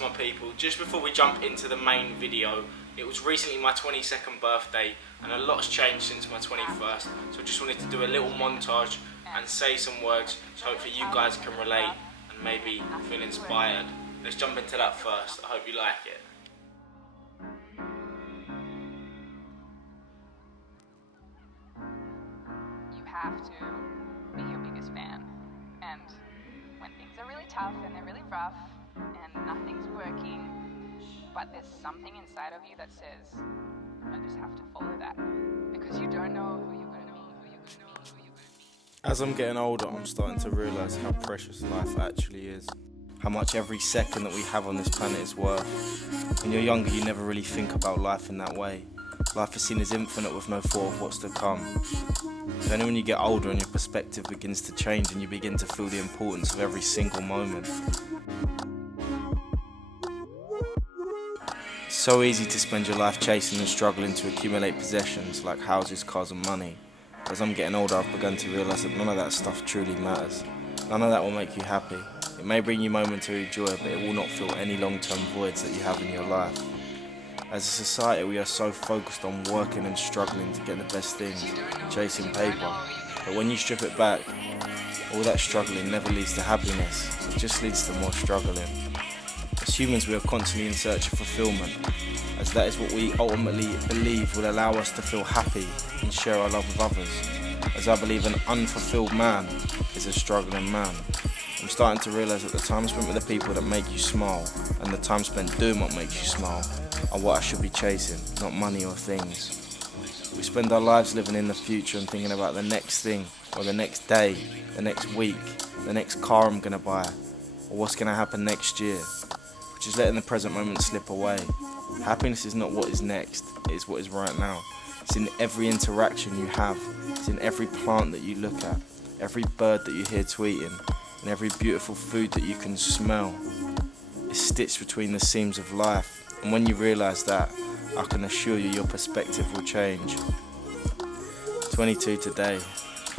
my people, just before we jump into the main video, it was recently my 22nd birthday and a lot's changed since my 21st, so I just wanted to do a little montage and say some words so hopefully you guys can relate and maybe feel inspired. Let's jump into that first. I hope you like it. You have to be your biggest fan, and when things are really tough and they're really rough and nothing's working, but there's something inside of you that says, I just have to follow that, because you don't know who you're going to be. As I'm getting older, I'm starting to realise how precious life actually is. How much every second that we have on this planet is worth. When you're younger, you never really think about life in that way. Life is seen as infinite with no thought of what's to come. It's only when you get older and your perspective begins to change and you begin to feel the importance of every single moment. It's so easy to spend your life chasing and struggling to accumulate possessions like houses, cars and money. As I'm getting older, I've begun to realise that none of that stuff truly matters. None of that will make you happy. It may bring you momentary joy, but it will not fill any long-term voids that you have in your life. As a society, we are so focused on working and struggling to get the best things, chasing paper. But when you strip it back, all that struggling never leads to happiness. It just leads to more struggling. As humans, we are constantly in search of fulfillment, as that is what we ultimately believe will allow us to feel happy and share our love with others. As I believe an unfulfilled man is a struggling man. I'm starting to realise that the time spent with the people that make you smile and the time spent doing what makes you smile are what I should be chasing, not money or things. We spend our lives living in the future and thinking about the next thing, or the next day, the next week, the next car I'm going to buy, or what's going to happen next year, which is letting the present moment slip away. Happiness is not what is next, it is what is right now. It's in every interaction you have, it's in every plant that you look at, every bird that you hear tweeting, and every beautiful food that you can smell. It's stitched between the seams of life, and when you realise that, I can assure you your perspective will change. 22 today.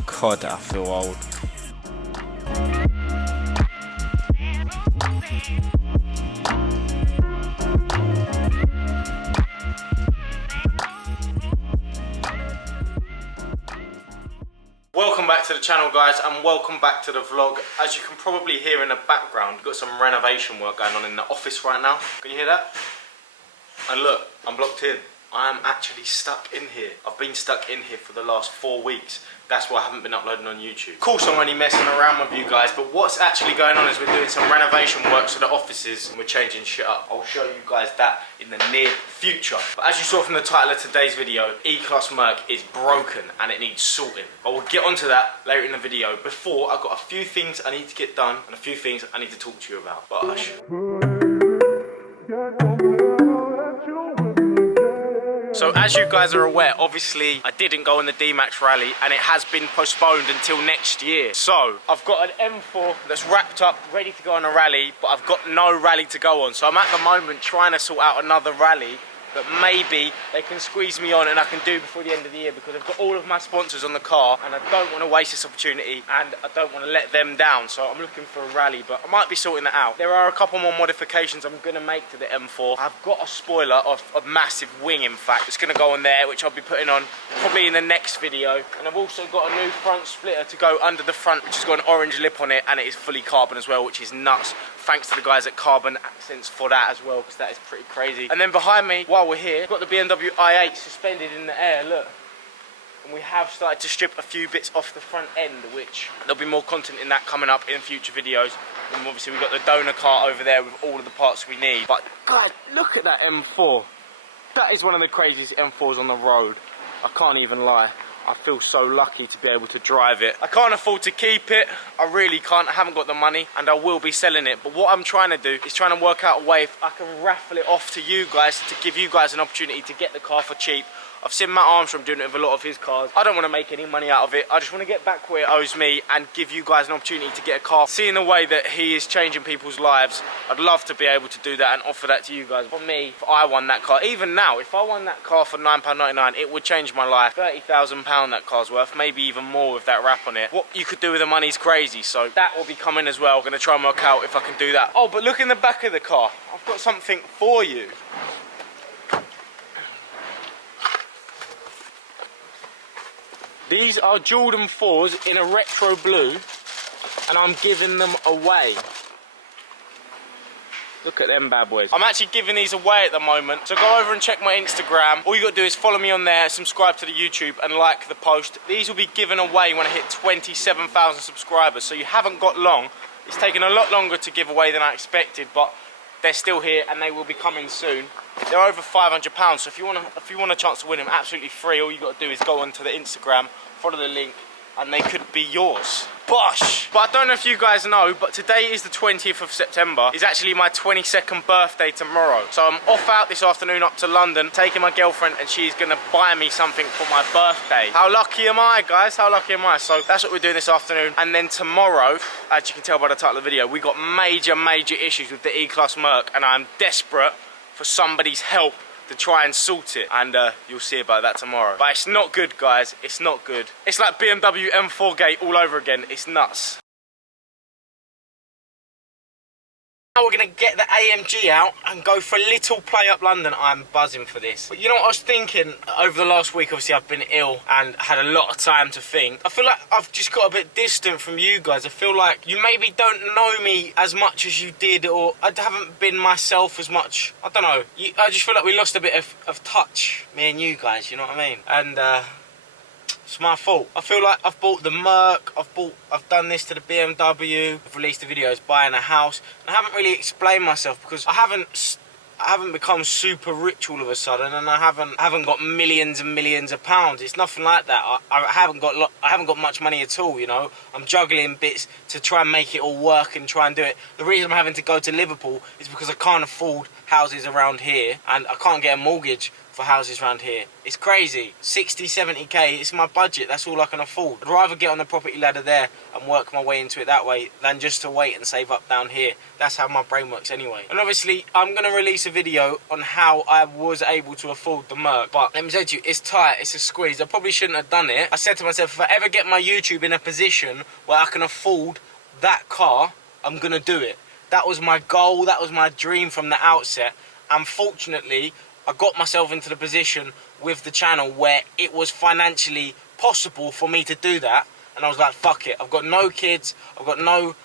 God, I feel old. Welcome back to the channel, guys, and welcome back to the vlog. As you can probably hear in the background, we've got some renovation work going on in the office right now. Can you hear that? And look, I'm blocked in. I am actually stuck in here. I've been stuck in here for the last 4 weeks. That's why I haven't been uploading on YouTube. Of course I'm only messing around with you guys, but what's actually going on is we're doing some renovation works to the offices and we're changing shit up. I'll show you guys that in the near future. But as you saw from the title of today's video, E-Class Merc is broken and it needs sorting. I will get onto that later in the video. Before, I've got a few things I need to get done and a few things I need to talk to you about. But hush. So as you guys are aware, obviously I didn't go on the D-Max rally and it has been postponed until next year. So I've got an M4 that's wrapped up, ready to go on a rally, but I've got no rally to go on. So I'm at the moment trying to sort out another rally that maybe they can squeeze me on and I can do before the end of the year, because I've got all of my sponsors on the car and I don't want to waste this opportunity and I don't want to let them down. So I'm looking for a rally, but I might be sorting that out. There are a couple more modifications I'm going to make to the M4. I've got a spoiler of a massive wing, in fact, it's going to go on there, which I'll be putting on probably in the next video. And I've also got a new front splitter to go under the front, which has got an orange lip on it and it is fully carbon as well, which is nuts. Thanks to the guys at Carbon Accents for that as well, because that is pretty crazy. And then behind me, while we're here, we've got the BMW i8 suspended in the air, look. And we have started to strip a few bits off the front end, which there'll be more content in that coming up in future videos. And obviously we've got the donor cart over there with all of the parts we need. But guys, look at that M4. That is one of the craziest M4s on the road. I can't even lie. I feel so lucky to be able to drive it. I can't afford to keep it, I really can't, I haven't got the money, and I will be selling it. But what I'm trying to do is trying to work out a way if I can raffle it off to you guys, to give you guys an opportunity to get the car for cheap. I've seen Matt Armstrong doing it with a lot of his cars. I don't want to make any money out of it. I just want to get back where it owes me and give you guys an opportunity to get a car. Seeing the way that he is changing people's lives, I'd love to be able to do that and offer that to you guys. For me, if I won that car, even now, if I won that car for £9.99, it would change my life. £30,000 that car's worth, maybe even more with that wrap on it. What you could do with the money's crazy, so that will be coming as well. I'm going to try and work out if I can do that. Oh, but look in the back of the car. I've got something for you. These are Jordan 4s in a retro blue, and I'm giving them away. Look at them bad boys. I'm actually giving these away at the moment, so go over and check my Instagram. All you got to do is follow me on there, subscribe to the YouTube, and like the post. These will be given away when I hit 27,000 subscribers, so you haven't got long. It's taken a lot longer to give away than I expected, but they're still here and they will be coming soon. They're over £500, so if you want a chance to win them absolutely free, all you got to do is go onto the Instagram, follow the link, and they could be yours. Bosh! But I don't know if you guys know, but today is the 20th of September. It's actually my 22nd birthday tomorrow. So I'm off out this afternoon up to London, taking my girlfriend, and she's gonna buy me something for my birthday. How lucky am I, guys? How lucky am I? So that's what we're doing this afternoon. And then tomorrow, as you can tell by the title of the video, we got major issues with the E-Class Merc, and I'm desperate for somebody's help to try and sort it, and you'll see about that tomorrow. But it's not good, guys. It's not good. It's like BMW M4 gate all over again. It's nuts. Now we're gonna get the AMG out and go for a little play up London. I'm buzzing for this. But you know what I was thinking over the last week? Obviously I've been ill and had a lot of time to think. I feel like I've just got a bit distant from you guys. I feel like you maybe don't know me as much as you did, or I haven't been myself as much. I don't know. I just feel like we lost a bit of touch, me and you guys, you know what I mean? And it's my fault. I feel like I've bought the Merc, I've done this to the BMW, I've released the videos buying a house, and I haven't really explained myself because I haven't become super rich all of a sudden, and I haven't got millions and millions of pounds. It's nothing like that. I haven't got much money at all, you know. I'm juggling bits to try and make it all work and try and do it. The reason I'm having to go to Liverpool is because I can't afford houses around here, and I can't get a mortgage for houses around here. It's crazy. 60, 70k, it's my budget, that's all I can afford. I'd rather get on the property ladder there and work my way into it that way than just to wait and save up down here. That's how my brain works anyway. And obviously, I'm going to release a video on how I was able to afford the Merc. But let me say to you, it's tight, it's a squeeze. I probably shouldn't have done it. I said to myself, if I ever get my YouTube in a position where I can afford that car, I'm going to do it. That was my goal, that was my dream from the outset. Unfortunately, I got myself into the position with the channel where it was financially possible for me to do that, and I was like, fuck it. I've got no kids, I've got no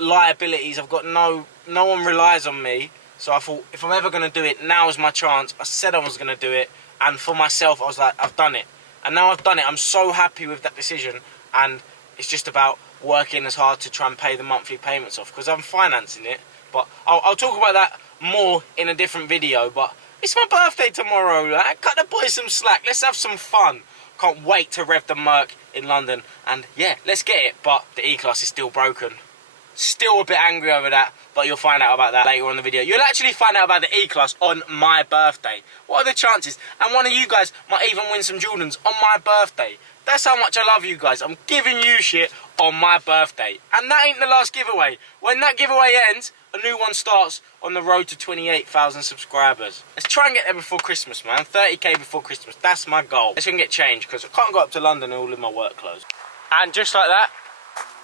liabilities, I've got no one relies on me. So I thought, if I'm ever going to do it, now is my chance. I said I was going to do it, and for myself, I was like, I've done it. And now I've done it. I'm so happy with that decision, and it's just about working as hard to try and pay the monthly payments off, because I'm financing it. But I'll talk about that more in a different video. But it's my birthday tomorrow, like. Cut the boys some slack. Let's have some fun. Can't wait to rev the Merc in London. And yeah, let's get it. But the E-Class is still broken. Still a bit angry over that, but you'll find out about that later on in the video. You'll actually find out about the E-Class on my birthday. What are the chances? And one of you guys might even win some Jordans on my birthday. That's how much I love you guys. I'm giving you shit on my birthday. And that ain't the last giveaway. When that giveaway ends, a new one starts on the road to 28,000 subscribers. Let's try and get there before Christmas, man. 30k before Christmas. That's my goal. Let's go and get changed, because I can't go up to London all in my work clothes. And just like that,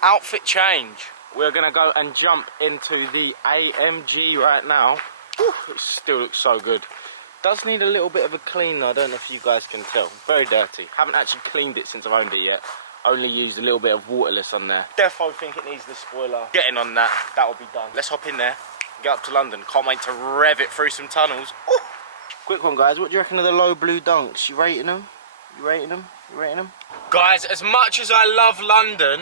outfit change. We're going to go and jump into the AMG right now. Whew, it still looks so good. Does need a little bit of a clean though, I don't know if you guys can tell. Very dirty. Haven't actually cleaned it since I've owned it yet. Only used a little bit of waterless on there. Defo think it needs the spoiler. Getting on that, that'll be done. Let's hop in there, get up to London. Can't wait to rev it through some tunnels. Ooh. Quick one, guys, what do you reckon of the low blue dunks? You rating them? You rating them? You rating them? Guys, as much as I love London,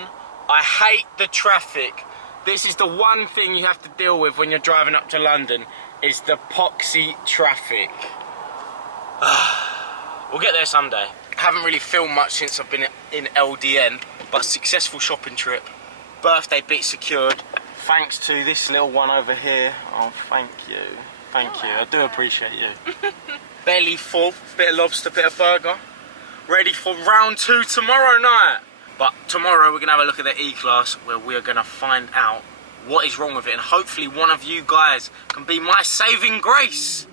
I hate the traffic. This is the one thing you have to deal with when you're driving up to London, is the poxy traffic. We'll get there someday. Haven't really filmed much since I've been in LDN, but successful shopping trip. Birthday bit secured, thanks to this little one over here. Oh, thank you. Thank you, I do appreciate you. belly full, bit of lobster, bit of burger. Ready for round 2 tomorrow night. But tomorrow we're gonna have a look at the E-Class where we are gonna find out what is wrong with it, and hopefully one of you guys can be my saving grace.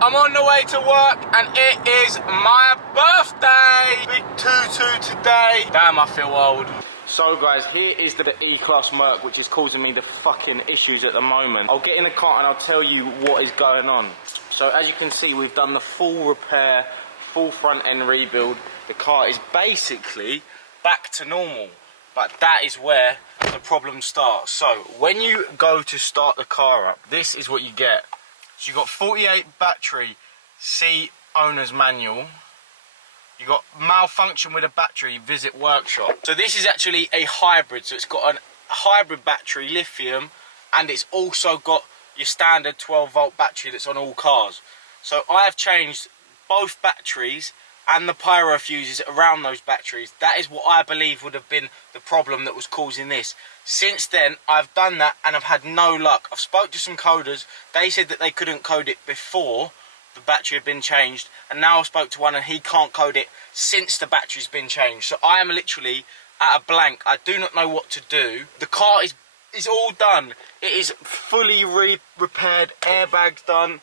I'm on the way to work and it is my birthday! Big 2-2 today. Damn, I feel old. So guys, here is the E-Class Merc, which is causing me the fucking issues at the moment. I'll get in the car and I'll tell you what is going on. So as you can see, we've done the full repair, full front end rebuild. The car is basically back to normal. But that is where the problem starts. So when you go to start the car up, this is what you get. So you've got 48 battery, see owner's manual. You've got malfunction with a battery, visit workshop. So this is actually a hybrid, so it's got a hybrid battery, lithium, and it's also got your standard 12-volt battery that's on all cars. So I have changed both batteries and the pyro fuses around those batteries. That is what I believe would have been the problem that was causing this. Since then, I've done that and I've had no luck. I've spoke to some coders. They said that they couldn't code it before the battery had been changed, and now I spoke to one and he can't code it since the battery's been changed. So I am literally at a blank. I do not know what to do. The car is all done. It is fully repaired, airbags done,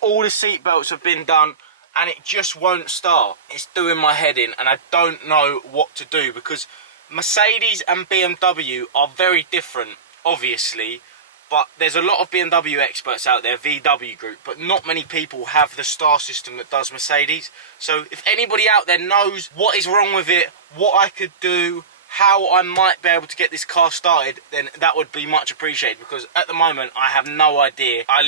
all the seat belts have been done, and it just won't start. It's doing my head in and I don't know what to do, because Mercedes and BMW are very different, obviously, but there's a lot of BMW experts out there, VW group, but not many people have the star system that does Mercedes. So if anybody out there knows what is wrong with it, what I could do, how I might be able to get this car started, then that would be much appreciated, because at the moment I have no idea. I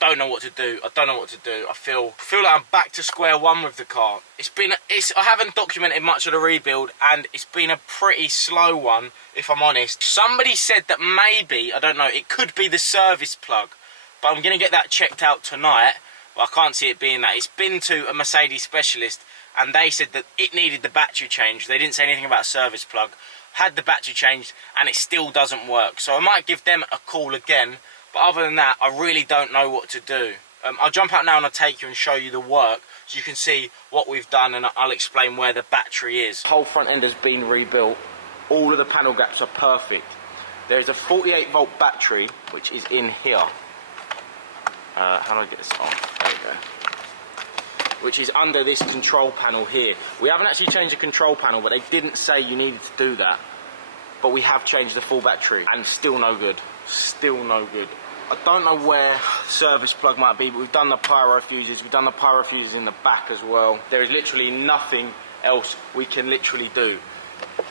don't know what to do. I feel like I'm back to square one with the car. I haven't documented much of the rebuild, and it's been a pretty slow one, if I'm honest. Somebody said that maybe, I don't know, it could be the service plug, but I'm gonna get that checked out tonight, but I can't see it being that. It's been to a Mercedes specialist, and they said that it needed the battery change. They didn't say anything about service plug. Had the battery changed and it still doesn't work. So I might give them a call again, but other than that, I really don't know what to do. I'll jump out now and I'll take you and show you the work so you can see what we've done, and I'll explain where the battery is. The whole front end has been rebuilt. All of the panel gaps are perfect. There is a 48-volt battery which is in here. How do I get this on? There we go. Which is under this control panel here. We haven't actually changed the control panel, but they didn't say you needed to do that. But we have changed the full battery, and still no good. Still no good. I don't know where the service plug might be, but we've done the pyro fuses. We've done the pyro fuses in the back as well. There is literally nothing else we can literally do.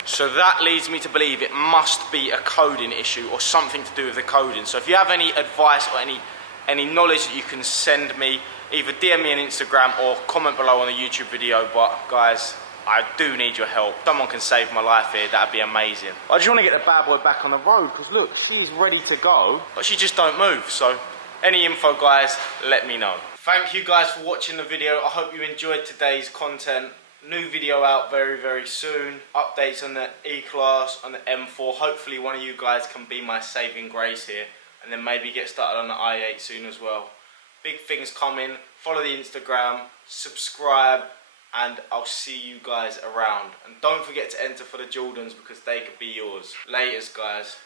So that leads me to believe it must be a coding issue or something to do with the coding. So if you have any advice or any knowledge that you can send me, either DM me on Instagram or comment below on the YouTube video. But guys, I do need your help. Someone can save my life here, that'd be amazing. I just want to get the bad boy back on the road, because look, she's ready to go, but she just don't move. So any info, guys, let me know. Thank you guys for watching the video. I hope you enjoyed today's content. New video out very, very soon. Updates on the E-Class, on the M4. Hopefully one of you guys can be my saving grace here, and then maybe get started on the i8 soon as well. Big things coming. Follow the Instagram, subscribe, and I'll see you guys around. And don't forget to enter for the Jordans, because they could be yours. Laters, guys.